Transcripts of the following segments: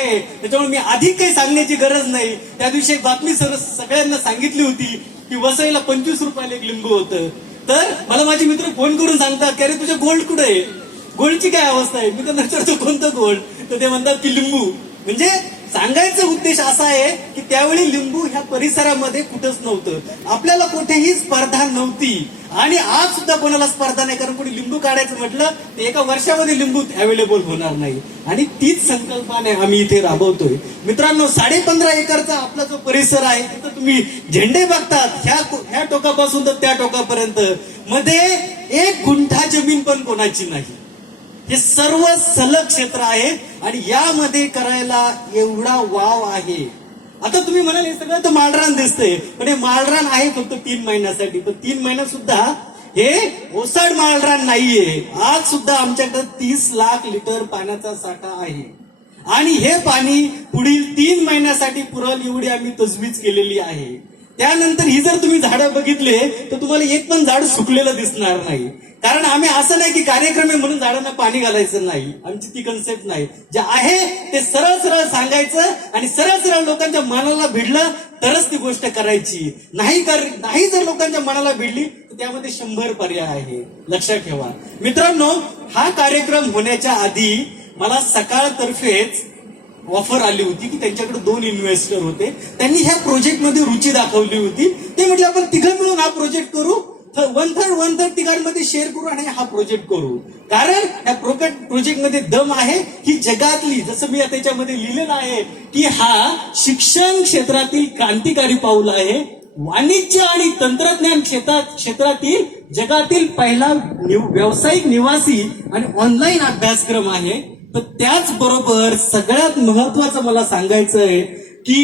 आहे, त्याच्यामुळे मी अधिक काही सांगण्याची गरज नाही. त्या दिवशी एक बातमी सगळ्यांना सांगितली होती की वसईला 25 रुपयाला एक लिंबू होतं. तर मला माझे मित्र फोन करून सांगतात की अरे तुझे गोल्ड कुठे आहे, गोल्डची काय अवस्था आहे. मी त्यांना विचारतो कोणतं गोल्ड, तर ते म्हणतात की लिंबू. म्हणजे सांगायचा उद्देश असा आहे की त्यावेळी लिंबू ह्या परिसरामध्ये कुठंच नव्हतं, आपल्याला कुठेही स्पर्धा नव्हती आणि आज सुद्धा कोणाला स्पर्धा नाही. कारण कोणी लिंबू काढायचं म्हटलं तर एका वर्षामध्ये लिंबू अवेलेबल होणार नाही. आणि तीच संकल्पना आम्ही इथे राबवतोय. मित्रांनो, 15.5 एकरचा आपला जो परिसर आहे तिथं तुम्ही झेंडे बघतात, ह्या टोकापासून तर त्या टोकापर्यंत मध्ये 1 गुंठा जमीन पण कोणाची नाही. हे सर्व सलग क्षेत्र आहे आणि यामध्ये करायला एवढा वाव आहे. आता तुम्ही म्हणाल हे सगळं तर माळरान दिसतंय, पण हे माळरान आहे फक्त 3 महिन्यासाठी. पण 3 महिन्यात सुद्धा हे ओसाड माळरान नाहीये. आज सुद्धा आमच्याकडे 30 लाख लिटर पाण्याचा साठा आहे आणि हे पाणी पुढील 3 महिन्यासाठी पुरल एवढी आम्ही तजवीज केलेली आहे. त्यानंतर ही जर तुम्ही झाडं बघितले तर तुम्हाला एक पण झाड सुकलेलं दिसणार नाही. कारण आम्ही असं नाही की कार्यक्रम आहे म्हणून झाडांना पाणी घालायचं नाही, आमची ती कन्सेप्ट नाही. जे आहे ते सरळ सरळ सांगायचं आणि सरळ सरळ लोकांच्या मनाला भिडलं तरच ती गोष्ट करायची. नाही जर लोकांच्या मनाला भिडली तर त्यामध्ये 100 पर्याय आहे, लक्षात ठेवा. मित्रांनो, हा कार्यक्रम होण्याच्या आधी मला सकाळतर्फेच ऑफर आली होती की त्यांच्याकडे 2 इन्व्हेस्टर होते, त्यांनी ह्या प्रोजेक्टमध्ये रुची दाखवली होती. ते म्हटले आपण तिघं मिळून हा प्रोजेक्ट करू, 1/3 तिघांमध्ये शेअर करू आणि हा प्रोजेक्ट करू. कारण ह्या प्रोजेक्टमध्ये दम आहे. ही जगातली, जसं मी त्याच्यामध्ये लिहिलेलं आहे की हा शिक्षण क्षेत्रातील क्रांतिकारी पाऊल आहे, वाणिज्य आणि तंत्रज्ञान क्षेत्रातील जगातील पहिला व्यावसायिक निवासी आणि ऑनलाईन अभ्यासक्रम आहे. तर त्याचबरोबर सगळ्यात महत्वाचं मला सांगायचं आहे की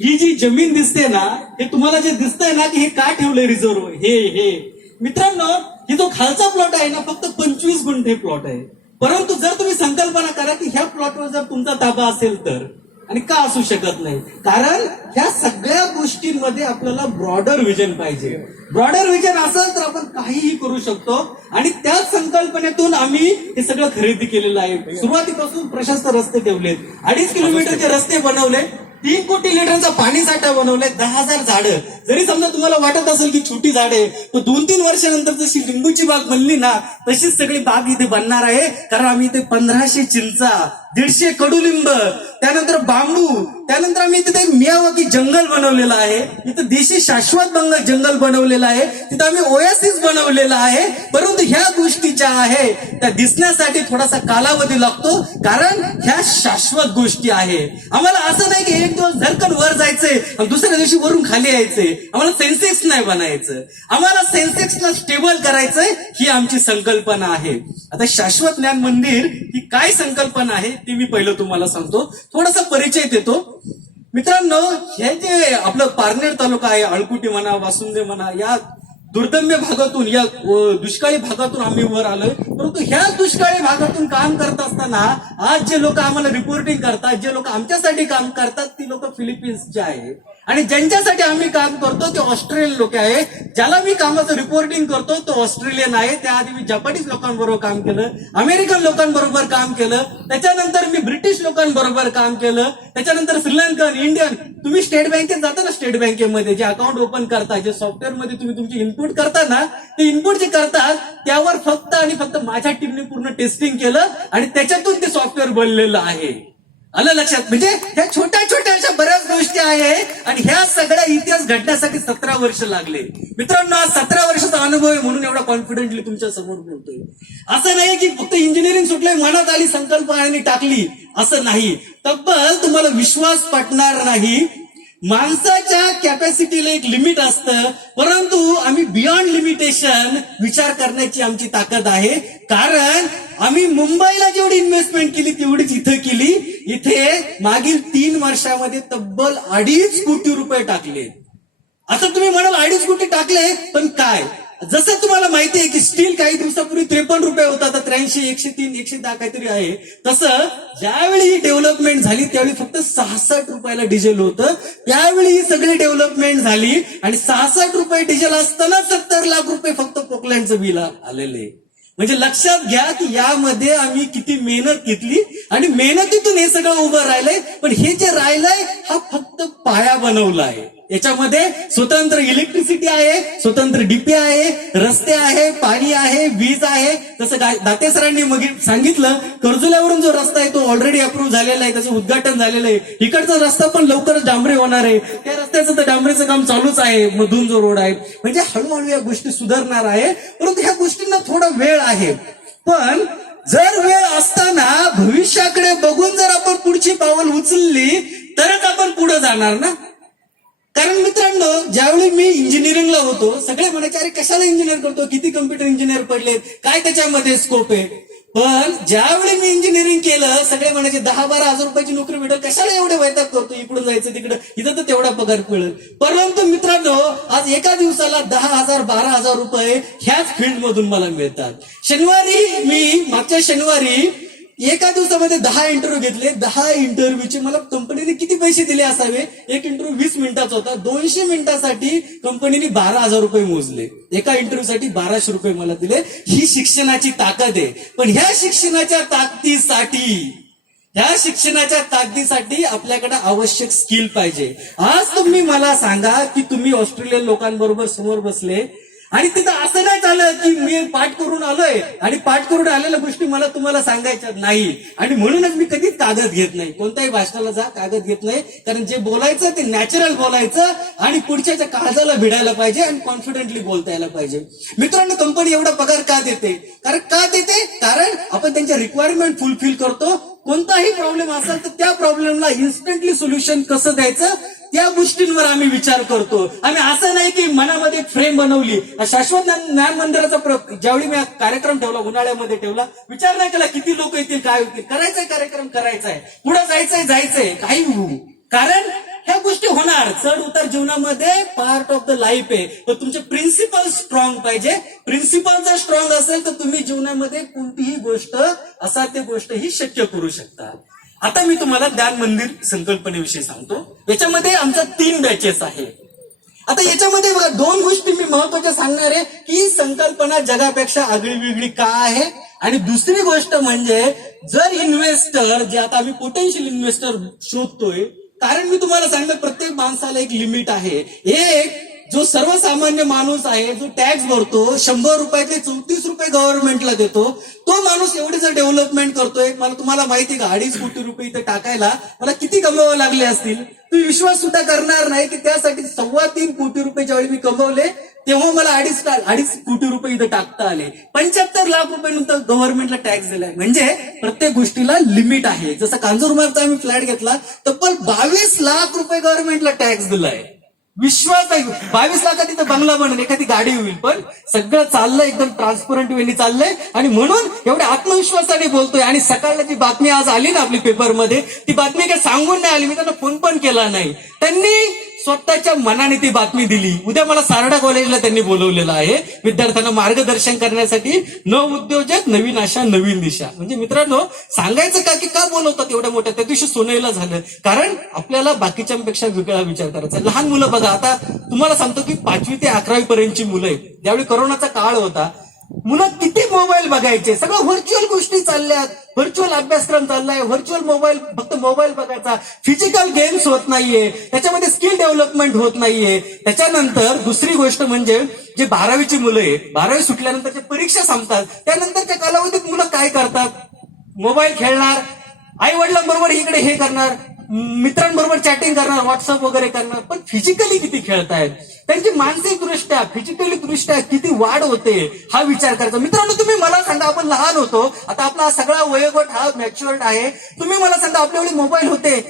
ही जी जमीन दिसते ना, हे तुम्हाला जे दिसतंय ना की हे का ठेवलंय रिझर्व, हे मित्रांनो, ही जो खालचा प्लॉट आहे ना फक्त 25 गुंठे प्लॉट आहे. परंतु जर तुम्ही संकल्पना करा की ह्या प्लॉटवर जर तुमचा ताबा असेल तर, आणि का असू शकत नाही, कारण ह्या सगळ्या गोष्टींमध्ये आपल्याला ब्रॉडर विजन पाहिजे. ब्रॉडर विजन असेल तर आपण काहीही करू शकतो आणि त्याच संकल्पनेतून आम्ही हे सगळं खरेदी केलेलं आहे. सुरुवातीपासून प्रशस्त रस्ते ठेवलेत, 2.5 किलोमीटरचे रस्ते बनवले, 3 कोटी लिटरचा पाणी साठा बनवलाय, 10,000 झाडं. जरी समजा तुम्हाला वाटत असेल की छोटी झाडे, पण 2-3 वर्षानंतर जशी लिंबूची बाग बनली ना तशीच सगळी बाग इथे बनणार आहे. कारण आम्ही इथे 1500 चिंचा, 150 कडुलिंब, त्यानंतर बांबू, त्यानंतर आम्ही तिथे मियावाकी जंगल बनवलेलं आहे, इथं देशी शाश्वत जंगल बनवलेलं आहे, तिथं आम्ही ओएसिस बनवलेला आहे. परंतु ह्या गोष्टीच्या आहे त्या दिसण्यासाठी थोडासा कालावधी लागतो, कारण ह्या शाश्वत गोष्टी आहे. आम्हाला असं नाही की एक दिवस झरकन वर जायचंय आणि दुसऱ्या दिवशी वरून खाली यायचंय. आम्हाला सेन्सेक्स नाही बनायचं, आम्हाला सेन्सेक्सला स्टेबल करायचंय, ही आमची संकल्पना आहे. आता शाश्वत ज्ञान मंदिर ही काय संकल्पना आहे ते मी पहिलं तुम्हाला सांगतो, थोडासा परिचय देतो. मित्रांनो, हे जे आपलं पारनेर तालुका आहे, अळकुटी म्हणा, वासुंदे म्हणा, या दुर्दम्य भागातून, या दुष्काळी भागातून आम्ही वर आलोय. परंतु ह्या दुष्काळी भागातून काम करत असताना आज जे लोक आम्हाला रिपोर्टिंग करतात, जे लोक आमच्यासाठी काम करतात, ती लोक फिलिपिन्सचे आहे आणि ज्यांच्यासाठी आम्ही काम करतो ते ऑस्ट्रेलियन लोक आहे. ज्याला मी कामाचं रिपोर्टिंग करतो तो ऑस्ट्रेलियन आहे. त्याआधी मी जपानीज लोकांबरोबर काम केलं, अमेरिकन लोकांबरोबर काम केलं, त्याच्यानंतर मी ब्रिटिश लोकांबरोबर काम केलं, त्याच्यानंतर श्रीलंकन, इंडियन. तुम्ही स्टेट बँकेत जाता ना, स्टेट बँकेमध्ये जे अकाउंट ओपन करता, जे सॉफ्टवेअरमध्ये तुम्ही तुमची इनपुट करता ना, ते इनपुट जे करतात त्यावर फक्त आणि फक्त माझ्या टीमने पूर्ण टेस्टिंग केलं आणि त्याच्यातून ते सॉफ्टवेअर बनलेलं आहे. आलं लक्षात? म्हणजे ह्या छोट्या छोट्या अशा बऱ्याच गोष्टी आहेत आणि ह्या सगळ्या इतिहास घडण्यासाठी 17 वर्ष लागले. मित्रांनो, आज 17 वर्षाचा अनुभव आहे म्हणून एवढा कॉन्फिडेंटली तुमच्या समोर बोलतोय. असं नाही की फक्त इंजिनिअरिंग सुटलंय, मनात आली संकल्पना आणि टाकली, असं नाही. तब्बल तुम्हाला विश्वास पटणार नाही, माणसाच्या कॅपॅसिटीला एक लिमिट असतं, परंतु आम्ही बियॉन्ड लिमिटेशन विचार करण्याची आमची ताकद आहे. कारण आम्ही मुंबईला जेवढी इन्व्हेस्टमेंट केली तेवढीच इथं केली. इथे मागील 3 वर्षामध्ये तब्बल 2.5 कोटी रुपये टाकले. आता तुम्ही म्हणाल 2.5 कोटी टाकले, पण काय? जसं तुम्हाला माहिती आहे की स्टील काही दिवसापूर्वी 53 रुपये होता, आता 83, 103, 110 काहीतरी आहे. तसं ज्यावेळी ही डेव्हलपमेंट झाली त्यावेळी फक्त 66 रुपयाला डिझेल होतं. त्यावेळी ही सगळी डेव्हलपमेंट झाली आणि 66 रुपये डिझेल असताना 70 लाख रुपये फक्त पोकलँडचं बिल आलेले. म्हणजे लक्षात घ्या की यामध्ये आम्ही किती मेहनत घेतली आणि मेहनतीतून हे सगळं उभं राहिलंय. पण हे जे राहिलंय हा फक्त पाया बनवलाय. याच्यामध्ये स्वतंत्र इलेक्ट्रिसिटी आहे, स्वतंत्र डीपी आहे, रस्ते आहे, पाणी आहे, वीज आहे. जसं दाते सरांनी मग सांगितलं, कर्जुल्यावरून जो रस्ता आहे तो ऑलरेडी अप्रूव्ह झालेला आहे, त्याचं उद्घाटन झालेलं आहे. इकडचा रस्ता पण लवकरच डांबरी होणार आहे. त्या रस्त्याचं तर डांबरीचं काम चालूच आहे, मधून जो रोड आहे. म्हणजे हळूहळू या गोष्टी सुधारणार आहे. परंतु ह्या गोष्टींना थोडा वेळ आहे. पण जर वेळ असताना भविष्याकडे बघून जर आपण पुढची पावल उचलली तरच आपण पुढे जाणार ना. कारण मित्रांनो, ज्यावेळी मी इंजिनिअरिंगला होतो सगळे म्हणायचे अरे कशाला इंजिनिअर करतो, किती कम्प्युटर इंजिनिअर पडले, काय त्याच्यामध्ये स्कोप आहे. पण ज्यावेळी मी इंजिनिअरिंग केलं सगळे म्हणायचे 10-12 हजार रुपयाची नोकरी भेटेल, कशाला एवढे वैताग करतो, इकडून जायचं तिकडं, इथं तर तेवढा पगार मिळेल. परंतु मित्रांनो, आज एका दिवसाला 10,000-12,000 रुपये ह्याच फील्डमधून मला मिळतात. मागच्या शनिवारी एका दिवसामध्ये 10 इंटरव्ह्यू घेतले. 10 इंटरव्ह्यूचे मला कंपनीने किती पैसे दिले असावे. एक इंटरव्ह्यू 20 मिनिटाचा होता. 200 मिनिटासाठी कंपनीने 12,000 रुपये मोजले. एका इंटरव्ह्यूसाठी 1200 रुपये मला दिले. ही शिक्षणाची ताकद आहे. पण ह्या शिक्षणाच्या ताकदीसाठी आपल्याकडे आवश्यक स्किल पाहिजे. आज तुम्ही मला सांगा की तुम्ही ऑस्ट्रेलियन लोकांबरोबर समोर बसले आणि तिथं असं नाही झालं की मी पाठ करून आलोय आणि पाठ करून आलेल्या गोष्टी मला तुम्हाला सांगायच्या नाही. आणि म्हणूनच मी कधीच कागद घेत नाही. कोणत्याही भाषणाला जा कागद घेत नाही. कारण जे बोलायचं ते नॅचरल बोलायचं आणि पुढच्याच्या काळजाला भिडायला पाहिजे आणि कॉन्फिडेंटली बोलता यायला पाहिजे. मित्रांनो, कंपनी एवढा पगार का देते? कारण आपण त्यांच्या रिक्वायरमेंट फुलफिल करतो. कोणताही प्रॉब्लेम असेल तर त्या प्रॉब्लेमला इन्स्टंटली सोल्युशन कसं द्यायचं त्या गोष्टींवर आम्ही विचार करतो. आम्ही असं नाही की मनामध्ये एक फ्रेम बनवली. शाश्वत ज्ञान मंदिराचा ज्यावेळी मी कार्यक्रम ठेवला, उन्हाळ्यामध्ये ठेवला, विचार नाही केला किती लोक येतील, काय होतील. करायचंय कार्यक्रम, करायचाय, पुढे जायचंय काही होऊ. कारण ह्या गोष्टी होणार. चढ उतार जीवनामध्ये पार्ट ऑफ द लाईफ आहे. पण तुमचे प्रिन्सिपल स्ट्रॉंग पाहिजे. प्रिन्सिपल जर स्ट्रॉंग असेल तर तुम्ही जीवनामध्ये कोणतीही गोष्ट, असाध्य गोष्ट ही शक्य करू शकता. आता मी तुम्हाला ज्ञान मंदिर संकल्पनेविषयी सांगतो. याच्यामध्ये आमच्या 3 बॅचेस आहे. आता याच्यामध्ये बघा 2 गोष्टी मी महत्वाच्या सांगणार आहे की संकल्पना जगापेक्षा आगळी वेगळी का आहे. आणि दुसरी गोष्ट म्हणजे जर इन्व्हेस्टर, जे आता आम्ही पोटेन्शियल इन्व्हेस्टर शोधतोय, कारण मी तुम्हाला सांगतो प्रत्येक माणसाला एक लिमिट आहे. एक जो सर्वसामान्य माणूस आहे, जो टॅक्स भरतो, 100 रुपयातले 34 रुपये गव्हर्नमेंटला देतो, तो माणूस एवढी जर डेव्हलपमेंट करतोय. मला तुम्हाला माहिती का 2.5 कोटी रुपये इथे टाकायला मला किती कमवावे लागले असतील. तुम्ही विश्वास सुद्धा करणार नाही की त्यासाठी 3.25 कोटी रुपये ज्यावेळी मी कमवले तेव्हा मला 2.5 कोटी रुपये इथं टाकता आले. 75 लाख रुपये नंतर गव्हर्नमेंटला टॅक्स दिलाय. म्हणजे प्रत्येक गोष्टीला लिमिट आहे. जसं कांजूरमार्गचा आम्ही फ्लॅट घेतला तब्बल 22 लाख रुपये गव्हर्नमेंटला टॅक्स दिलाय. विश्वास आहे. 22 लाखात तिथं बंगला बनेल, एखादी गाडी होईल. पण सगळं चाललंय एकदम ट्रान्सपरंट वेनी चाललंय. आणि म्हणून एवढ्या आत्मविश्वासाने बोलतोय. आणि सकाळला जी बातमी आज आली ना आपली पेपरमध्ये, ती बातमी काय सांगून नाही आली. मी त्यांना फोन पण केला नाही. त्यांनी स्वतःच्या मनाने ती बातमी दिली. उद्या मला सारडा कॉलेजला त्यांनी बोलवलेलं आहे विद्यार्थ्यांना मार्गदर्शन करण्यासाठी. उद्योजक, नवीन आशा, नवीन दिशा. म्हणजे मित्रांनो, सांगायचं का की का बोलवतात एवढ्या मोठ्या. त्या दिवशी सोनईला झालं. कारण आपल्याला बाकीच्यांपेक्षा वेगळा विचार करायचा. लहान मुलं बघा, आता तुम्हाला सांगतो की 5वी ते 11वी पर्यंतची मुलं आहेत. ज्यावेळी कोरोनाचा काळ होता, मुलं किती मोबाईल बघायचे. सगळं व्हर्च्युअल गोष्टी चालल्यात, व्हर्च्युअल अभ्यासक्रम चाललाय, व्हर्च्युअल मोबाईल, फक्त मोबाईल बघायचा. फिजिकल गेम्स होत नाहीये, त्याच्यामध्ये स्किल डेव्हलपमेंट होत नाहीये. त्याच्यानंतर दुसरी गोष्ट म्हणजे जे 12वीची मुलं आहेत, 12वी सुटल्यानंतरच्या परीक्षा संपतात, त्यानंतरच्या कालावधीत मुलं काय करतात? मोबाईल खेळणार, आई वडिलांबरोबर इकडे हे करणार, मित्रांबरोबर चॅटिंग करणार, व्हॉट्सअप वगैरे करणार. पण फिजिकली किती खेळतायत, त्यांची मानसिकदृष्ट्या, फिजिकली दृष्ट्या किती वाढ होते हा विचार करायचा. मित्रांनो, तुम्ही मला सांगा, आपण लहान होतो, आता आपला सगळा वयोगट हा मॅच्युअर्ड आहे. तुम्ही मला सांगा, आपल्या वेळी मोबाईल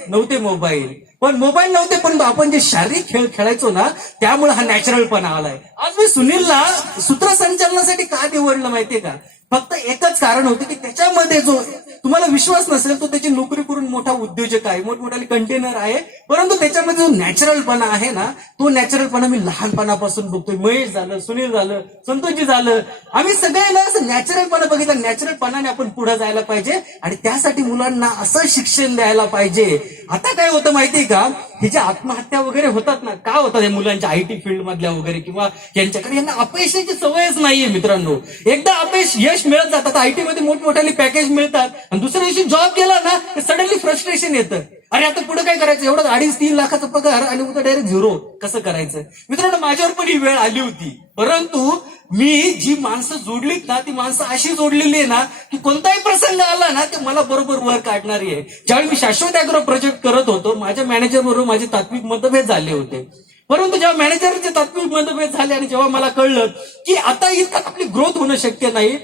नव्हते मोबाईल, पण मोबाईल नव्हते, पण आपण जे शारीरिक खेळ खेळायचो ना, त्यामुळे हा नॅचरलपणा आलाय. आज मी सुनीलला सूत्रसंचालनासाठी का निवडलं माहितीये का? फक्त एकच कारण होतं की त्याच्यामध्ये जो तुम्हाला विश्वास नसेल तो त्याची नोकरी करून मोठा उद्योजक आहे, मोठमोठाले कंटेनर आहे. परंतु त्याच्यामध्ये जो नॅचरलपणा आहे ना, तो नॅचरलपणा मी लहानपणापासून बघतोय. महेश झालं, सुनील झालं, संतोषजी झालं, आम्ही सगळ्यांना असं नॅचरलपणा बघितलं. नॅचरलपणाने आपण पुढे जायला पाहिजे आणि त्यासाठी मुलांना असं शिक्षण द्यायला पाहिजे. आता काय होतं माहितीये का, हे ज्या आत्महत्या वगैरे होतात ना, का होतात या मुलांच्या आयटी फील्ड मधल्या वगैरे किंवा यांच्याकडे, यांना अपयशाची सवयच नाहीये मित्रांनो. एकदा अपयश यश मिळत जातात, आयटी मध्ये मोठमोठ्याने पॅकेज मिळतात आणि दुसऱ्या दिवशी जॉब गेला ना सडनली फ्रस्ट्रेशन येतं. अरे आता पुढे काय करायचं, एवढं 2.5-3 लाखाचा पगार आणि उद्या डायरेक्ट झिरो, कसं करायचं. मित्रांनो माझ्यावर पण ही वेळ आली होती, परंतु मी जी माणसं जोडलीत ना ती माणसं अशी जोडलेली आहे ना की कोणताही प्रसंग आला ना ते मला बरोबर वर काढणारी आहे. ज्यावेळी मी शाश्वत अॅग्रो प्रोजेक्ट करत होतो, माझ्या मॅनेजर बरोबर माझे तात्विक मतभेद झाले होते. परंतु जेव्हा मॅनेजरचे तात्विक मतभेद झाले आणि जेव्हा मला कळलं की आता इतकं आपली ग्रोथ होणं शक्य नाही,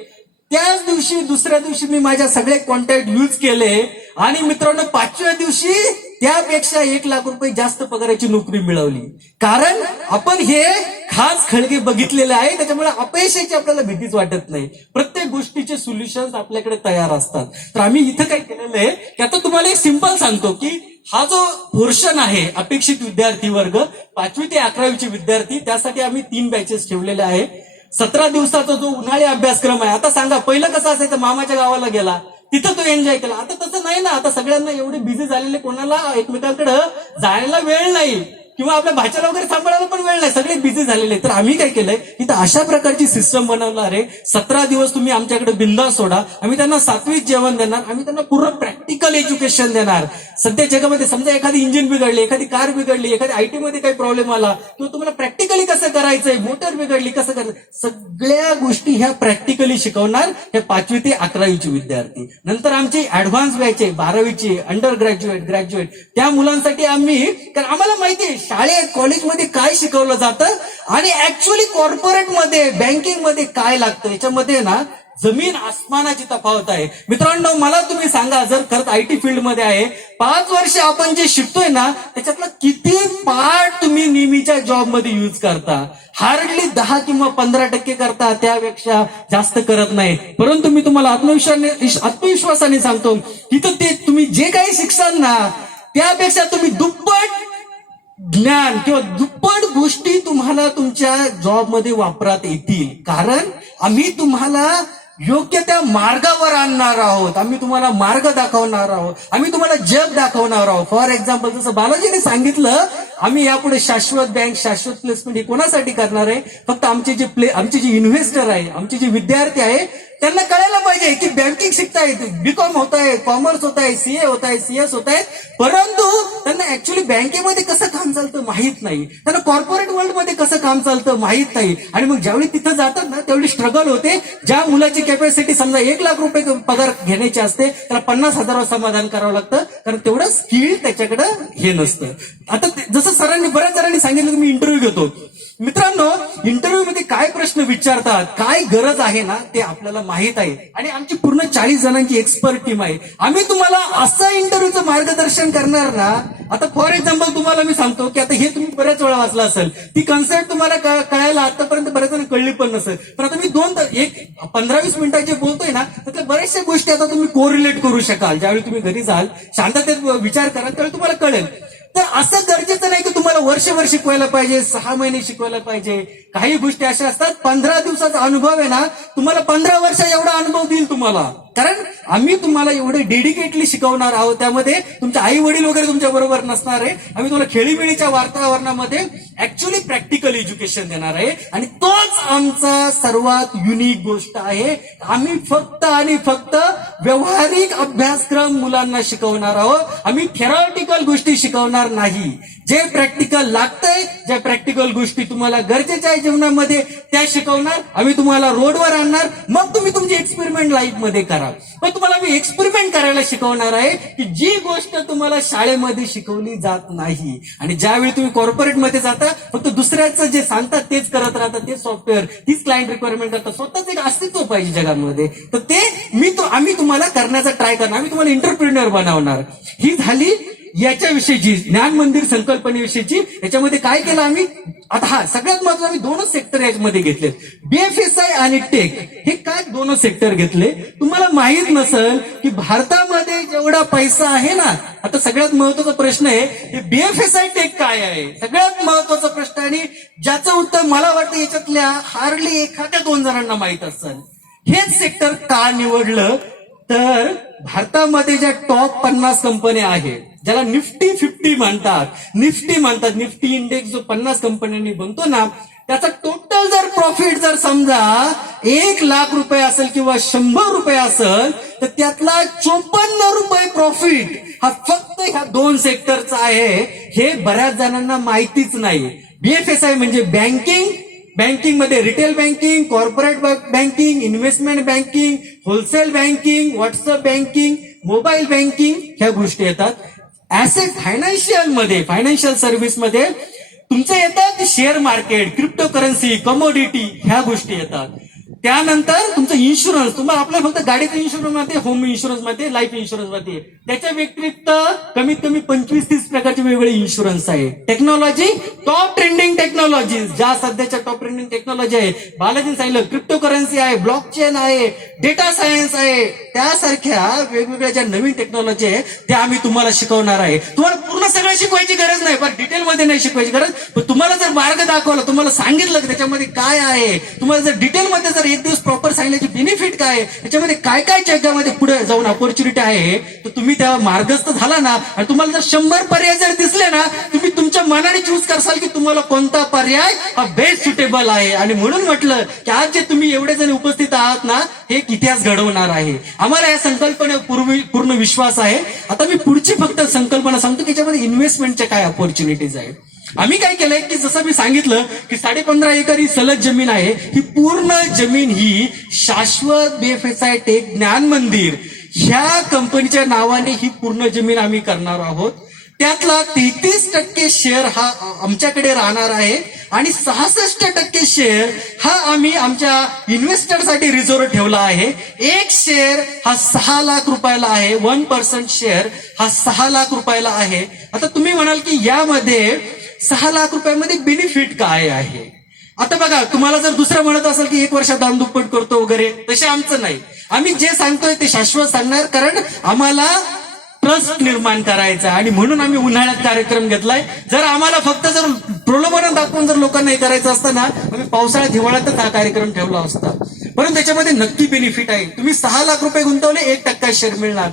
त्याच दिवशी दुसऱ्या दिवशी मी माझ्या सगळे कॉन्टॅक्ट यूज केले आणि मित्रांनो 5व्या दिवशी त्यापेक्षा 1 लाख रुपये जास्त पगाराची नोकरी मिळवली. कारण आपण हे खास खळगे बघितलेले आहे, त्याच्यामुळे अपयशाची आपल्याला भीतीच वाटत नाही. प्रत्येक गोष्टीचे सोल्युशन्स आपल्याकडे तयार असतात. तर आम्ही इथं काय केलेलं आहे की आता तुम्हाला एक सिंपल सांगतो की हा जो पोर्शन आहे अपेक्षित विद्यार्थी वर्ग 5वी ते 11वीचे विद्यार्थी, त्यासाठी आम्ही 3 बॅचेस ठेवलेले आहे. 17 दिवसाचा जो उन्हाळी अभ्यासक्रम आहे. आता सांगा पहिलं कसं असायचं, मामाच्या गावाला गेला तिथं तो एन्जॉय केला. आता तसं नाही ना, आता सगळ्यांना एवढे बिझी झालेले, कोणाला एकमेकांकडे जायला वेळ नाही किंवा आपल्या भाच्याला वगैरे सांभाळायला पण वेळ नाही, सगळे बिझी झालेले. तर आम्ही काय केलंय इथं अशा प्रकारची सिस्टम बनवणार आहे. 17 दिवस तुम्ही आमच्याकडे बिंदास सोडा, आम्ही त्यांना 7वीत जेवण देणार, आम्ही त्यांना पूर्ण प्रॅक्टिकल एज्युकेशन देणार. सध्या जगामध्ये समजा एखादी इंजिन बिघडली, एखादी कार बिघडली, एखादी आयटी मध्ये काही प्रॉब्लेम आला किंवा तुम्हाला प्रॅक्टिकली कसं करायचंय, मोटर बिघडली कसं करायचं, सगळ्या गोष्टी ह्या प्रॅक्टिकली शिकवणार हे 5वी ते 11वीचे विद्यार्थी. नंतर आमची ऍडव्हान्स बॅच आहे 12वीची, अंडर ग्रॅज्युएट, ग्रॅज्युएट, त्या मुलांसाठी आम्ही, कारण आम्हाला माहिती आहे शाळेत कॉलेजमध्ये काय शिकवलं जातं आणि ऍक्च्युअली कॉर्पोरेटमध्ये बँकिंगमध्ये काय लागतं, याच्यामध्ये ना जमीन आसमानाची तफावत आहे. मित्रांनो मला तुम्ही सांगा, जर खरंच आयटी फील्ड मध्ये आहे 5 वर्ष आपण जे शिकतोय ना त्याच्यातला किती पार्ट तुम्ही नेहमीच्या जॉब मध्ये यूज करता, हार्डली 10 किंवा 15% करता, त्यापेक्षा जास्त करत नाही. परंतु मी तुम्हाला आत्मविश्वासाने सांगतो तिथं ते तुम्ही जे काही शिकसाल ना त्यापेक्षा तुम्ही दुप्पट ज्ञान किंवा दुप्पट गोष्टी तुम्हाला तुमच्या जॉबमध्ये वापरात येतील. कारण आम्ही तुम्हाला योग्य त्या मार्गावर आणणार आहोत, आम्ही तुम्हाला मार्ग दाखवणार आहोत, आम्ही तुम्हाला जग दाखवणार आहोत. फॉर एक्झाम्पल जसं बालाजीने सांगितलं, आम्ही यापुढे शाश्वत बँक, शाश्वत प्लेसमेंट हे कोणासाठी करणार आहे, फक्त आमचे जे इन्व्हेस्टर आहे, आमचे जे विद्यार्थी आहे त्यांना कळायला पाहिजे की बँकिंग शिकतायत, बीकॉम होत आहे, कॉमर्स होत आहे, सीए होत आहे, सीएस होत आहेत, परंतु त्यांना ऍक्च्युअली बँकेमध्ये कसं काम चालतं माहित नाही, त्यांना कॉर्पोरेट वर्ल्ड मध्ये कसं काम चालतं माहित नाही. आणि मग ज्यावेळी तिथं जातात ना त्यावेळी स्ट्रगल होते. ज्या मुलाची कॅपॅसिटी समजा 1 लाख रुपये पगार घेण्याची असते त्याला 50,000 समाधान करावं लागतं, कारण तेवढं स्किल त्याच्याकडे हे नसतं. आता जसं बऱ्याच जणांनी सांगितलं की मी इंटरव्ह्यू घेतो. मित्रांनो इंटरव्ह्यू मध्ये काय प्रश्न विचारतात, काय गरज आहे ना ते आपल्याला माहित आहे आणि आमची पूर्ण 40 जणांची एक्सपर्ट टीम आहे. आम्ही तुम्हाला असं इंटरव्ह्यूचं मार्गदर्शन करणार ना. आता फॉर एक्झाम्पल तुम्हाला मी सांगतो की आता हे तुम्ही बऱ्याच वेळा वाचलं असेल, ती कन्सेप्ट तुम्हाला कळायला आतापर्यंत बऱ्याच जण कळली पण नसेल, पण आता मी 15-20 मिनिटाचे बोलतोय ना त्यातल्या बऱ्याचशा गोष्टी आता तुम्ही कोरिलेट करू शकाल. ज्यावेळी तुम्ही घरी जाल शांततेत विचार कराल त्यावेळी तुम्हाला कळेल. तर असं गरजेचं नाही की तुम्हाला वर्षभर शिकवायला पाहिजे, 6 महिने शिकवायला पाहिजे. काही गोष्टी अशा असतात 15 दिवसाचा अनुभव आहे ना तुम्हाला 15 वर्ष एवढा अनुभव देईल तुम्हाला, कारण आम्ही तुम्हाला एवढे डेडिकेटली शिकवणार आहोत. त्यामध्ये तुमचे आई वडील वगैरे तुमच्या बरोबर नसणार आहे. आम्ही तुम्हाला खेळीमेळीच्या वातावरणामध्ये ऍक्च्युअली प्रॅक्टिकल एज्युकेशन देणार आहे आणि तोच आमचा सर्वात युनिक गोष्ट आहे. आम्ही फक्त आणि फक्त व्यावहारिक अभ्यासक्रम मुलांना शिकवणार आहोत. आम्ही थेरॉटिकल गोष्टी शिकवणार नाही. जे प्रॅक्टिकल लागतंय, ज्या प्रॅक्टिकल गोष्टी तुम्हाला गरजेच्या आहे जीवनामध्ये त्या शिकवणार. आम्ही तुम्हाला रोडवर आणणार, मग तुम्ही तुमची एक्सपेरिमेंट लाईफ मध्ये करा. पण तुम्हाला मी एक्सपेरिमेंट करायला शिकवणार आहे की जी गोष्ट तुम्हाला शाळेमध्ये शिकवली जात नाही. आणि ज्यावेळी तुम्ही कॉर्पोरेटमध्ये जाता फक्त दुसऱ्याचं जे सांगतात तेच करत राहतात, ते सॉफ्टवेअर, तीच क्लायंट रिक्वायरमेंट करतात, स्वतःच एक अस्तित्व पाहिजे जगामध्ये, तर ते आम्ही तुम्हाला करण्याचा ट्राय करणार. आम्ही तुम्हाला एंटरप्रिन्युअर बनवणार. ही झाली याच्याविषयीची ज्ञान मंदिर संकल्पनेविषयीची. याच्यामध्ये काय केलं आम्ही, आता सगळ्यात महत्त्वाचं आम्ही 2च सेक्टर याच्यामध्ये घेतले, बीएफएसआय आणि टेक. हे काय 2च सेक्टर घेतले तुम्हाला माहित नसेल की भारतामध्ये जेवढा पैसा आहे ना, आता सगळ्यात महत्वाचा प्रश्न आहे बीएफएसआय टेक काय आहे, सगळ्यात महत्वाचा प्रश्न. आणि ज्याचं उत्तर मला वाटतं याच्यातल्या हार्डली 1-2 जणांना माहित असेल. हेच सेक्टर का निवडलं, तर भारतामध्ये ज्या टॉप 50 कंपन्या आहेत ज्याला निफ्टी 50 म्हणतात, निफ्टी इंडेक्स जो 50 कंपन्यांनी बनतो ना, त्याचा टोटल जर प्रॉफिट जर समजा 1,00,000 रुपये असेल किंवा 100 रुपये असेल, तर त्यातला 54 रुपये प्रॉफिट हा फक्त ह्या 2 सेक्टरचा आहे. हे बऱ्याच जणांना माहितीच नाही. BFSI म्हणजे बँकिंग मध्ये retail banking, corporate banking, investment banking, wholesale banking, WhatsApp banking, mobile banking ह्या गोष्टी येतात. ऍसेट फायनान्शियल सर्व्हिस मध्ये तुमचं येतात share market, crypto currency, commodity ह्या गोष्टी येतात. त्यानंतर तुमचं इन्शुरन्स, तुम्हाला आपल्या फक्त गाडीचं इन्शुरन्स मध्ये, होम इन्शुरन्स मध्ये, लाईफ इन्शुरन्स मध्ये, त्याच्या व्यतिरिक्त कमीत कमी 25-30 प्रकारचे वेगवेगळे इन्शुरन्स आहे. टेक्नॉलॉजी, टॉप ट्रेंडिंग टेक्नॉलॉजी, ज्या सध्याच्या टॉप ट्रेंडिंग टेक्नॉलॉजी आहे, बालाजी सांगितलं क्रिप्टो करन्सी आहे, ब्लॉकचेन आहे, डेटा सायन्स आहे, त्यासारख्या वेगवेगळ्या ज्या नवीन टेक्नॉलॉजी आहे त्या आम्ही तुम्हाला शिकवणार आहे. तुम्हाला पूर्ण सगळं शिकवायची गरज नाही, पण डिटेलमध्ये नाही शिकवायची गरज, पण तुम्हाला जर मार्ग दाखवला, तुम्हाला सांगितलं की त्याच्यामध्ये काय आहे, तुम्हाला जर डिटेलमध्ये जर एक दिवस प्रॉपर सांगितल्याची बेनिफिट काय आहे, त्याच्यामध्ये काय काय जगामध्ये पुढे जाऊन ऑपॉर्च्युनिटी आहे, तर तुम्ही त्या मार्गस्थ झाला ना, आणि तुम्हाला जर 100 पर्याय जर दिसले ना, तुम्ही तुमच्या मनाने चूज करसाल की तुम्हाला कोणता पर्याय हा बेस्ट सुटेबल आहे. आणि म्हणून म्हटलं की आज जे तुम्ही एवढे जण उपस्थित आहात ना, हे एक इतिहास घडवणार आहे. आम्हाला या संकल्पनेवर पूर्ण विश्वास आहे. आता मी पुढची फक्त संकल्पना सांगतो की याच्यामध्ये इन्व्हेस्टमेंटच्या काय ऑपॉर्च्युनिटीज आहेत. आम्ही काय केलंय की जसं मी सांगितलं की 15.5 एकर ही सलग जमीन आहे. ही पूर्ण जमीन ही शाश्वत BFSI टेक ज्ञान मंदिर ह्या कंपनीच्या नावाने ही पूर्ण जमीन आम्ही करणार आहोत. त्यातला 33% शेअर हा आमच्याकडे राहणार आहे आणि 66% शेअर हा आम्ही आमच्या इन्व्हेस्टरसाठी रिझर्व्ह ठेवला आहे. एक शेअर हा 6 लाख रुपयाला आहे. 1% शेअर हा 6 लाख रुपयाला आहे. आता तुम्ही म्हणाल की यामध्ये 6 लाख रुपयामध्ये बेनिफिट काय आहे. आता बघा, तुम्हाला जर दुसरं म्हणत असेल की 1 वर्षात दाम दुप्पट करतो वगैरे, तसे आमचं नाही. आम्ही जे सांगतोय ते शाश्वत सांगणार, कारण आम्हाला ट्रस्ट निर्माण करायचा आणि म्हणून आम्ही उन्हाळ्यात कार्यक्रम घेतलाय. जर आम्हाला फक्त जर प्रलोभन दाखवून जर लोकांना हे करायचं असतं ना, आम्ही पावसाळ्यात हिवाळ्यातच हा कार्यक्रम ठेवला असता. परंतु त्याच्यामध्ये नक्की बेनिफिट आहे. तुम्ही 6 लाख रुपये गुंतवले, 1% शेअर मिळणार.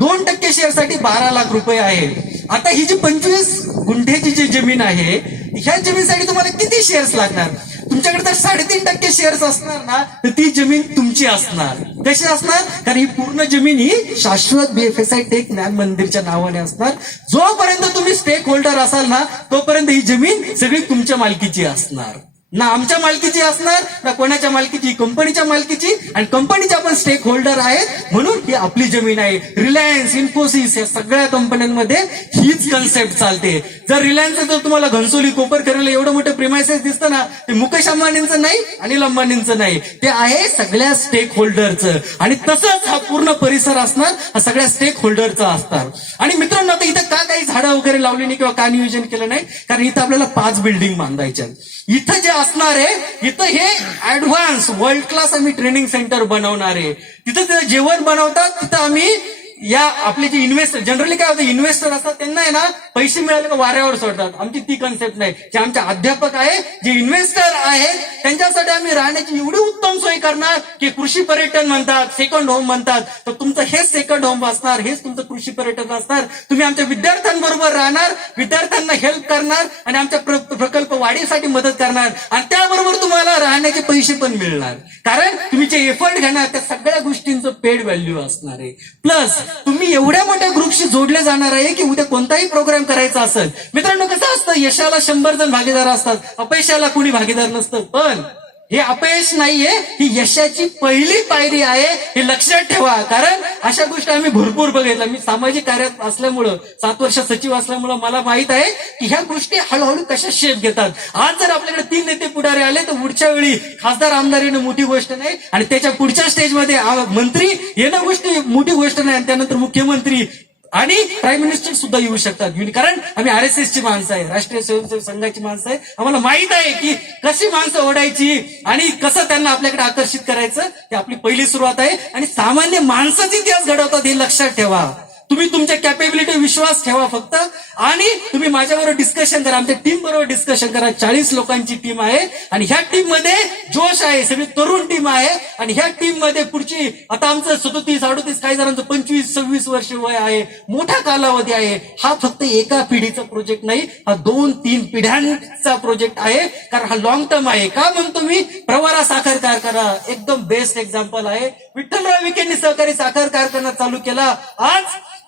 2% शेअरसाठी 12 लाख रुपये आहे. आता ही जी 25 गुंठ्याची जी जमीन आहे, ह्या जमीनसाठी तुम्हाला किती शेअर्स लागणार. तुमच्याकडे जर 3.5% शेअर्स असणार ना, तर ती जमीन तुमची असणार. कशी असणार, कारण ही पूर्ण जमीन ही शाश्वत BFSI टेक ज्ञान मंदिरच्या नावाने असणार. जोपर्यंत तुम्ही स्टेक होल्डर असाल ना, तोपर्यंत ही जमीन सगळी तुमच्या मालकीची असणार. ना आमच्या मालकीची असणार, ना कोणाच्या मालकीची, कंपनीच्या मालकीची. आणि कंपनीच्या पण स्टेक होल्डर आहेत, म्हणून ही आपली जमीन आहे. रिलायन्स, इन्फोसिस या सगळ्या कंपन्यांमध्ये हीच कन्सेप्ट चालते. जर रिलायन्स जर तुम्हाला घनसोली, कोपरखेरला एवढं मोठं प्रिमायसेस दिसतं ना, ते मुकेश अंबानींचं नाही, अनिल अंबानींचं नाही, ते आहे सगळ्या स्टेक होल्डरचं. आणि तसंच हा पूर्ण परिसर असणार, हा सगळ्या स्टेक होल्डरचा असणार. आणि मित्रांनो, आता इथं का काही झाडं वगैरे लावली नाही किंवा का नियोजन केलं नाही, कारण इथं आपल्याला 5 बिल्डिंग बांधायच्या. इथं जे असणार आहे, इथं हे ऍडव्हान्स वर्ल्ड क्लास आम्ही ट्रेनिंग सेंटर बनवणार आहे. तिथं जेवण बनवतात, तिथं आम्ही या आपले जे इन्व्हेस्टर, जनरली काय होतं, इन्व्हेस्टर असतात त्यांना आहे ना पैसे मिळाले का वाऱ्यावर सोडतात. आमची ती कन्सेप्ट नाही. जे आमचे अध्यापक आहे, जे इन्व्हेस्टर आहेत, त्यांच्यासाठी आम्ही राहण्याची एवढी उत्तम सोय करणार की कृषी पर्यटन म्हणतात, सेकंड होम म्हणतात, तर तुमचं हेच सेकंड होम असणार, हेच तुमचं कृषी पर्यटन असणार. तुम्ही आमच्या विद्यार्थ्यांबरोबर राहणार, विद्यार्थ्यांना हेल्प करणार आणि आमच्या प्रकल्प वाढीसाठी मदत करणार. आणि त्याबरोबर तुम्हाला राहण्याचे पैसे पण मिळणार, कारण तुम्ही जे एफर्ट घेणार त्या सगळ्या गोष्टींचं पेड व्हॅल्यू असणार आहे. प्लस तुम्ही एवढ्या मोठ्या ग्रुपशी जोडले जाणार आहे की उद्या कोणताही प्रोग्राम करायचा असेल. मित्रांनो, कसं असतं, यशाला 100 जण भागीदार असतात, अपयशाला कुणी भागीदार नसतं. पण हे अपयश नाहीये, ही यशाची पहिली पायरी आहे, हे लक्षात ठेवा. कारण अशा गोष्टी आम्ही भरपूर बघितल्या. मी सामाजिक कार्यात असल्यामुळं, 7 वर्ष सचिव असल्यामुळं मला माहित आहे की ह्या गोष्टी हळूहळू कशा शेप घेतात. आज जर आपल्याकडे 3 नेते पुढारी आले, तर पुढच्या वेळी खासदार आमदार येणं मोठी गोष्ट नाही, आणि त्याच्या पुढच्या स्टेजमध्ये मंत्री येणं गोष्टी मोठी गोष्ट नाही, आणि त्यानंतर मुख्यमंत्री आणि प्राईम मिनिस्टर सुद्धा येऊ शकतात. कारण आम्ही RSS ची माणसं आहे, राष्ट्रीय स्वयंसेवक संघाची माणसं आहे. आम्हाला माहित आहे की कशी माणसं ओढायची आणि कसं त्यांना आपल्याकडे आकर्षित करायचं. ही आपली पहिली सुरुवात आहे. आणि सामान्य माणसाचा इतिहास घडवतात, हे लक्षात ठेवा. तुम्ही तुमच्या कॅपेबिलिटी विश्वास ठेवा फक्त, आणि तुम्ही माझ्याबरोबर डिस्कशन करा, आमच्या टीम बरोबर डिस्कशन करा. 40 लोकांची टीम आहे आणि ह्या टीम मध्ये जोश आहे, सगळी तरुण टीम आहे. आणि ह्या टीम मध्ये पुढची आता आमचं 37, 38, काही जणांचं 25, 26 वर्ष वय आहे, मोठा कालावधी आहे. हा फक्त एका पिढीचा प्रोजेक्ट नाही, हा 2-3 पिढ्यांचा प्रोजेक्ट आहे. कारण हा लॉंग टर्म आहे. का म्हणतो मी? प्रवरा साखर कारखाना एकदम बेस्ट एक्झाम्पल आहे. विठ्ठलराव विखेंनी सहकारी साखर कारखाना चालू केला. आज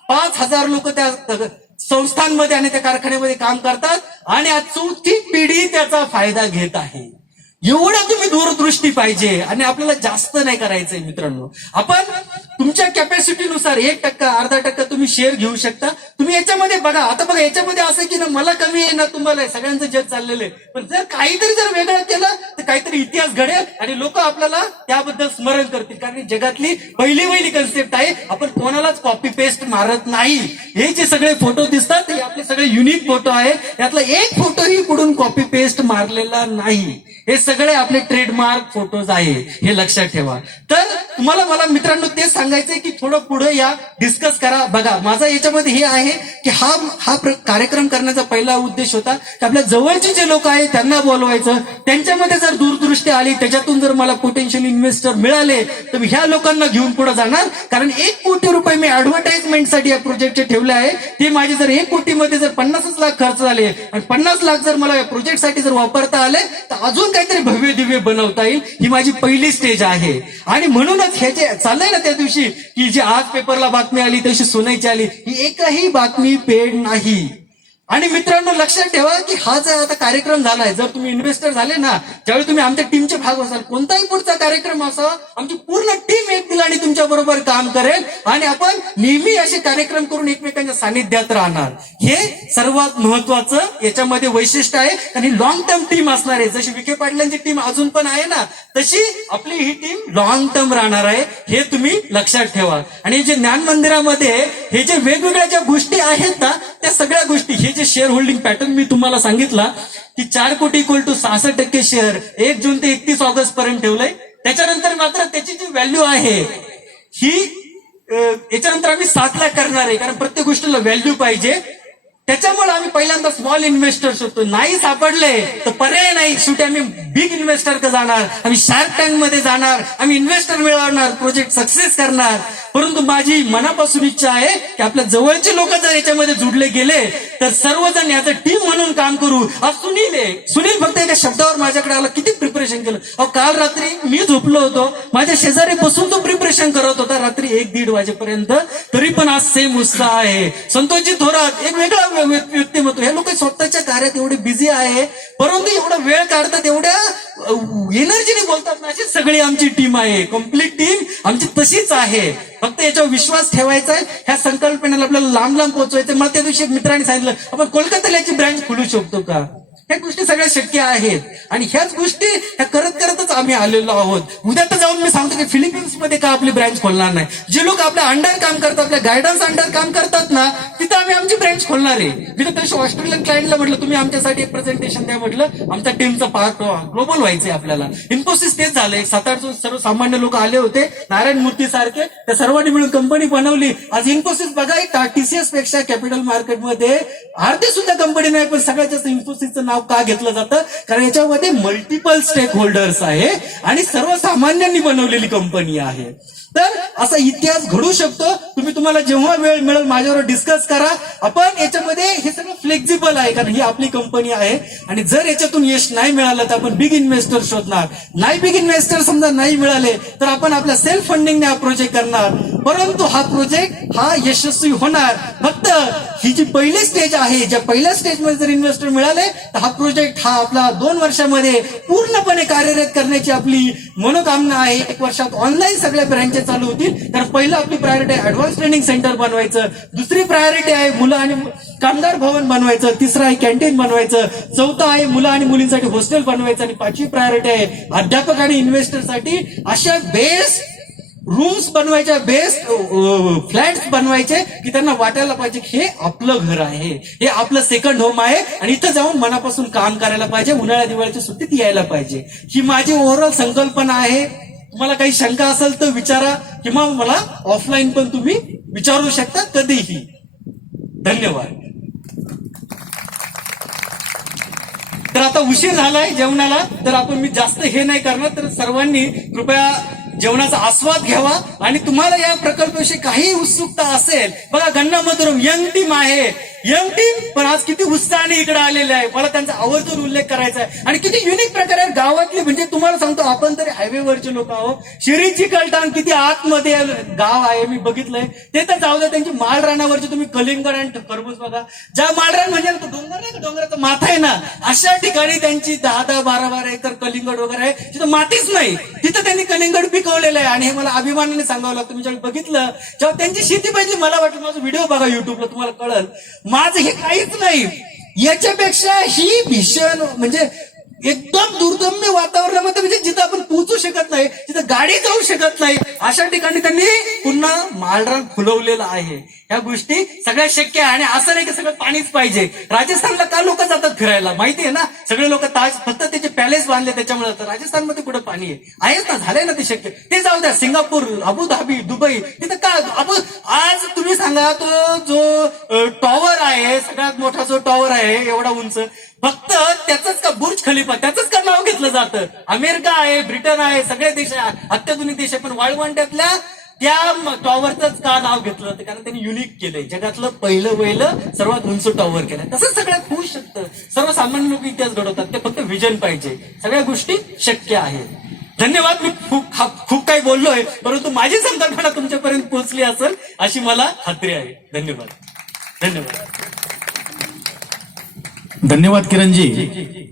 5,000 लोक त्या संस्थांमध्ये आणि त्या कारखान्यामध्ये काम करतात आणि आज 4थी पिढी त्याचा फायदा घेत आहे. एवढं तुम्ही दूरदृष्टी पाहिजे आणि आपल्याला जास्त नाही करायचंय मित्रांनो. आपण तुमच्या कॅपॅसिटीनुसार 1%, अर्धा टक्का तुम्ही शेअर घेऊ शकता. तुम्ही याच्यामध्ये बघा, आता बघा याच्यामध्ये असं की ना मला कमी आहे ना तुम्हाला आहे, सगळ्यांचं जग चाललेलं आहे. पण जर काहीतरी जर वेगळं केलं तर काहीतरी इतिहास घडेल आणि लोक आपल्याला त्याबद्दल स्मरण करतील. कारण जगातली पहिली कन्सेप्ट आहे, आपण कोणालाच कॉपी पेस्ट मारत नाही. हे जे सगळे फोटो दिसतात हे आपले सगळे युनिक फोटो आहे. यातला एक फोटोही कुठून कॉपी पेस्ट मारलेला नाही. हे सगळे आपले ट्रेडमार्क फोटोज आहे, हे लक्षात ठेवा. तर तुम्हाला मला मित्रांनो तेच सांगायचंय की थोडं पुढे या, डिस्कस करा. बघा माझा याच्यामध्ये हे आहे की हा कार्यक्रम करण्याचा पहिला उद्देश होता की आपल्या जवळचे जे लोक आहेत त्यांना बोलवायचं, त्यांच्यामध्ये जर दूरदृष्टी आली, त्याच्यातून जर मला पोटेन्शियल इन्व्हेस्टर मिळाले तर मी ह्या लोकांना घेऊन पुढे जाणार. कारण 1 कोटी रुपये मी ऍडव्हर्टाइजमेंटसाठी या प्रोजेक्टचे ठेवले आहे. ते माझे जर 1 कोटीमध्ये जर 50 लाख खर्च झाले आणि 50 लाख जर मला या प्रोजेक्टसाठी जर वापरता आले तर अजून काहीतरी भव्य दिव्य बनवता येईल. ही माझी पहिली स्टेज आहे. आणि म्हणूनच हे जे चाललंय ना त्या दिवशी की जी आज पेपरला बातमी आली तशी सुनायची आली, ही एकही बातमी पेड नाही. आणि मित्रांनो लक्षात ठेवा की हा जर आता कार्यक्रम झालाय, जर तुम्ही इन्व्हेस्टर झाले ना, ज्यावेळी तुम्ही आमच्या टीमचे भाग असाल, कोणताही पुढचा कार्यक्रम असावा, आमची पूर्ण टीम एक दिलाने तुमच्या बरोबर काम करेल आणि आपण नेहमी असे कार्यक्रम करून एकमेकांच्या सानिध्यात राहणार. हे सर्वात महत्वाचं याच्यामध्ये वैशिष्ट्य आहे. आणि लॉंग टर्म टीम असणार आहे. जशी विखे पाटलांची टीम अजून पण आहे ना, तशी आपली ही टीम लॉंग टर्म राहणार आहे. हे तुम्ही लक्षात ठेवा. आणि जे ज्ञान मंदिरामध्ये हे जे वेगवेगळ्या ज्या गोष्टी आहेत ना, त्या सगळ्या गोष्टी, हे जे शेअर होल्डिंग पॅटर्न मी तुम्हाला सांगितला की 4 कोटी इक्वल टू 66% शेअर 1 जून ते 31 ऑगस्ट पर्यंत ठेवलंय. त्याच्यानंतर मात्र त्याची जी व्हॅल्यू आहे ही याच्यानंतर आम्ही 7 लाख करणार आहे. कारण प्रत्येक गोष्टीला व्हॅल्यू पाहिजे. त्याच्यामुळे आम्ही पहिल्यांदा स्मॉल इन्व्हेस्टर शोधतो. नाही सापडले तर पर्याय नाही, शेवटी आम्ही बिग इन्व्हेस्टर जाणार, आम्ही शार्क टँक मध्ये जाणार, आम्ही इन्व्हेस्टर मिळवणार, प्रोजेक्ट सक्सेस करणार. परंतु माझी मनापासून इच्छा आहे की आपल्या जवळचे लोक जर याच्यामध्ये जुडले गेले तर सर्वजण याचं टीम म्हणून काम करू. आज सुनील फक्त एका शब्दावर माझ्याकडे आला, किती प्रिपरेशन केलं. काल रात्री मी झोपलो होतो, माझ्या शेजारी बसून तो प्रिपरेशन करत होता रात्री 1-1:30 वाजेपर्यंत. तरी पण आज सेम उत्साह आहे. संतोषजी थोरात एक वेगळा व्यक्तिमत्व. हे लोक स्वतःच्या कार्यात एवढे बिझी आहे, परंतु एवढा वेळ काढतात, एवढ्या एनर्जीने बोलतात ना. अशी सगळी आमची टीम आहे, कम्प्लीट टीम आमची तशीच आहे. फक्त याच्यावर विश्वास ठेवायचा आहे. ह्या संकल्पनेला आपल्याला लांब पोहोचवायचं. मला त्या दिवशी एक मित्राने सांगितलं, आपण कोलकात्याला याची ब्रँच खोलू शकतो का? ह्या गोष्टी सगळ्या शक्य आहेत आणि ह्याच गोष्टी ह्या करतच आम्ही आलेलो आहोत. उद्या तर जाऊन मी सांगतो की फिलिपिन्स मध्ये का आपली ब्रँच खोलणार नाही. जे लोक आपल्या अंडर काम करतात, आपल्या गायडन्स अंडर काम करतात ना, तिथं आम्ही आमची ब्रँच खोलणार आहे. मी तर तशी ऑस्ट्रेलियन क्लायंटला म्हटलं, तुम्ही आमच्यासाठी एक प्रेझेंटेशन द्या म्हटलं, आमच्या टीमचा पार्ट ग्लोबल व्हायचंय आपल्याला. इन्फोसिस तेच झालंय. 7-8 सर्वसामान्य लोक आले होते, नारायण मूर्ती सारखे, त्या सर्वांनी मिळून कंपनी बनवली. आज इन्फोसिस बघा, टीसीएस पेक्षा कॅपिटल मार्केटमध्ये अर्धे सुद्धा कंपनी नाही, पण सगळ्यात जास्त इन्फोसिसचं नाव का घेतलं जातं? कारण याच्यामध्ये मल्टिपल स्टेक होल्डर्स आहे आणि सर्वसामान्यांनी बनवलेली कंपनी आहे. तर असा इतिहास घडू शकतो. तुम्हाला जेव्हा वेळ मिळेल माझ्यावर डिस्कस करा. आपण याच्यामध्ये हे सगळं फ्लेक्झिबल आहे, कारण ही आपली कंपनी आहे. आणि जर याच्यातून यश नाही मिळालं तर आपण बिग इन्व्हेस्टर शोधणार. नाही बिग इन्व्हेस्टर समजा नाही मिळाले तर आपण आपल्या सेल्फ फंडिंगने हा प्रोजेक्ट करणार. परंतु हा प्रोजेक्ट हा यशस्वी होणार फक्त ही जी पहिली स्टेज आहे. ज्या पहिल्या स्टेजमध्ये जर इन्व्हेस्टर मिळाले तर हा प्रोजेक्ट हा आपला 2 वर्षामध्ये पूर्णपणे कार्यरत करण्याची आपली मनोकामना आहे. 1 वर्षात ऑनलाईन सगळ्या ब्रँचेस चालू होतील. तर पहिलं आपली प्रायोरिटी आहे ऍडव्हान्स ट्रेनिंग सेंटर बनवायचं. दुसरी प्रायोरिटी आहे मुलं आणि कामगार भवन बनवायचं. तिसरं आहे कॅन्टीन बनवायचं. चौथं आहे मुलं आणि मुलींसाठी हॉस्टेल बनवायचं. आणि 5वी प्रायोरिटी आहे अध्यापक आणि इन्व्हेस्टरसाठी अशा बेस्ट रूम्स बनवायच्या, बेस्ट फ्लॅट्स बनवायचे की त्यांना वाटायला पाहिजे की हे आपलं घर आहे, हे आपलं सेकंड होम आहे आणि इथं जाऊन मनापासून काम करायला पाहिजे. उन्हाळ्या दिवाळीच्या सुट्टीत यायला पाहिजे. ही माझी ओव्हरऑल संकल्पना आहे. तुम्हाला काही शंका असेल तर विचारा किंवा मला ऑफलाईन पण तुम्ही विचारू शकता कधीही. धन्यवाद. तर आता उशीर झालाय जेवणाला, तर आपण मी जास्त हे नाही करणार. तर सर्वांनी कृपया जेवणाचा आस्वाद घ्यावा. आणि तुम्हाला या प्रकल्पाविषयी काही उत्सुकता असेल, बघा गन्ना मधुरम यंग टीम आहे, यंग टीम पण आज किती उत्साहाने इकडे आलेले आहे. मला त्यांचा आवर्जून उल्लेख करायचा आहे. आणि किती युनिक प्रकारे गावातले, म्हणजे तुम्हाला सांगतो आपण तरी हायवेवरचे लोक आहोत. शिरीची कलटाण किती आतमध्ये गाव आहे, मी बघितलंय. ते तर जाऊ द्या, त्यांची माळ रानावरची तुम्ही कलिंगड आणि टरबूज बघा. ज्या माळरान म्हणजे तो डोंगर नाही का, डोंगराचा माथा आहे ना, अशा ठिकाणी त्यांची 10-10, 12-12 एकर कलिंगड वगैरे आहे, तिथं मातीच नाही, तिथं त्यांनी कलिंगड पिकवलेलं आहे. आणि हे मला अभिमानाने सांगावं लागतं. मी जेव्हा बघितलं, जेव्हा त्यांची शेती पाहिजे, मला वाटलं माझा व्हिडिओ बघा युट्यूबला, तुम्हाला कळलं माझं हे काहीच नाही. याच्यापेक्षा ही भीषण म्हणजे एकदम दुर्गम्य वातावरणामध्ये, म्हणजे जिथं आपण पोहोचू शकत नाही, जिथं गाडी जाऊ शकत नाही, अशा ठिकाणी त्यांनी पुन्हा माळरान फुलवलेलं आहे. ह्या गोष्टी सगळ्या शक्य आहे. आणि असं नाही की सगळं पाणीच पाहिजे. राजस्थानला का लोक जातात फिरायला माहिती आहे ना, सगळे लोक ताज फक्त त्याचे पॅलेस बांधले त्याच्यामुळे. तर राजस्थानमध्ये कुठं पाणी आहेच ना, झालंय ना ते शक्य. ते जाऊ द्या, सिंगापूर, अबुधाबी, दुबई, तिथं का आज तुम्ही सांगा, तो जो टॉवर आहे, सगळ्यात मोठा जो टॉवर आहे एवढा उंच, फक्त त्याच का बुर्ज खलिफा त्याच का नाव घेतलं जातं. अमेरिका आहे, ब्रिटन आहे, सगळे देश अत्याधुनिक देश आहे, पण वाळवंट्यातल्या त्या टॉवरच का नाव घेतलं जातं, कारण त्यांनी युनिक केलंय. जगातलं पहिलं सर्वात उंच टॉवर केलंय. तसंच सगळ्यात होऊ शकतं. सर्वसामान्य लोक इतिहास घडवतात, ते फक्त विजन पाहिजे. सगळ्या गोष्टी शक्य आहेत. धन्यवाद. मी खूप काही बोललोय, परंतु माझी संकल्पना तुमच्यापर्यंत पोहोचली असेल अशी मला खात्री आहे. धन्यवाद. धन्यवाद. धन्यवाद किरणजी.